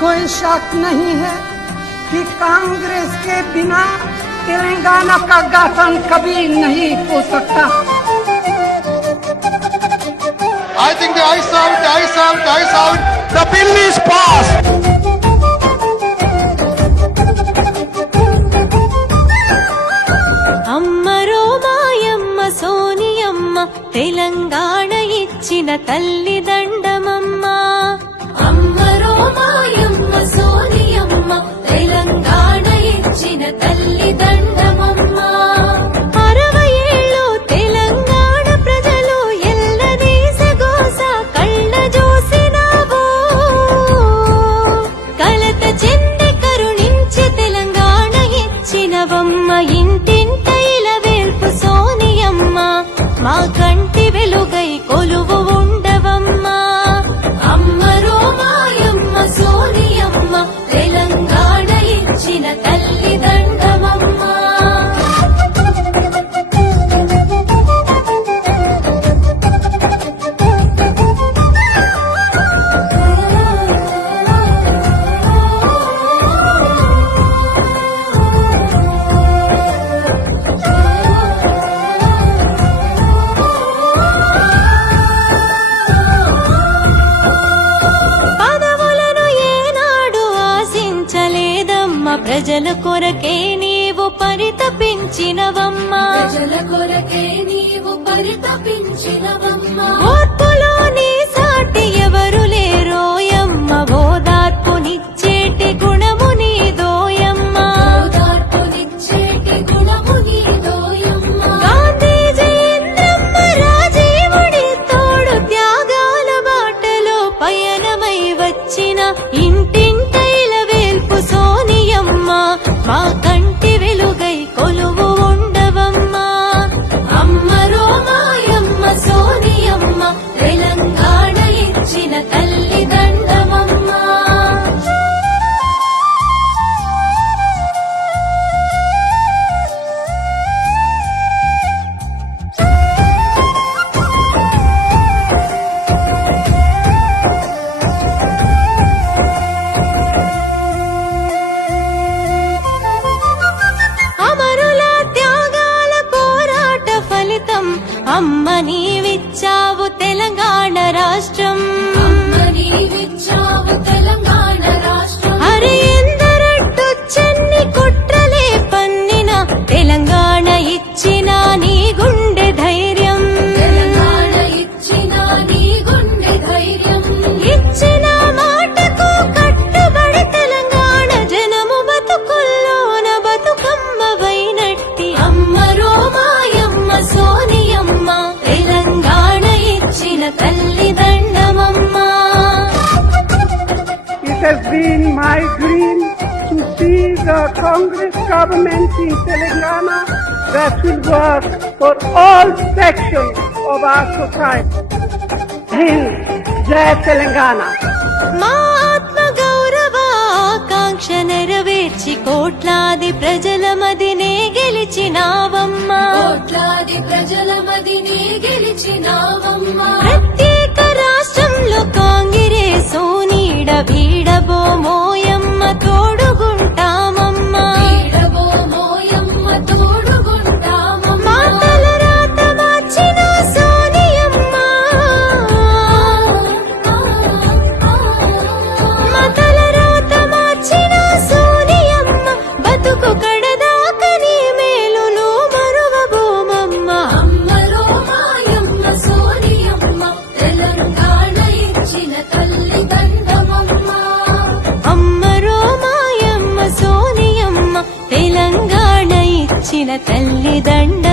कोई शक नहीं है कि कांग्रेस के बिना तेलंगाना का गठन कभी नहीं हो सकता I think the ayes have it, the ayes have it, the ayes have it. The bill is passed. అమ్మరో మాయమ్మ సోనియమ్మ తెలంగాణ ఇచ్చిన తల్లి మా కంటి వెలుగై కొలువు ప్రజల కొరకే నీవు పరితపించినవమ్మా. ప్రజల కొరకే నీవు పరితపించినవమ్మా. నీవిచ్చావు తెలంగాణ రాష్ట్రం. తెలంగాణ రాష్ట్రం. అరే ఎందరట్టు చెన్ని కుట్రలే పన్నిన Telangana been my dream to see the Congress government in Telangana that will work for all sections of our society. Hind, Jai Telangana. మా ఆత్మ గౌరవ ఆకాంక్ష నెరవేర్చి కోట్లాది ప్రజల మదిని తల్లిదండ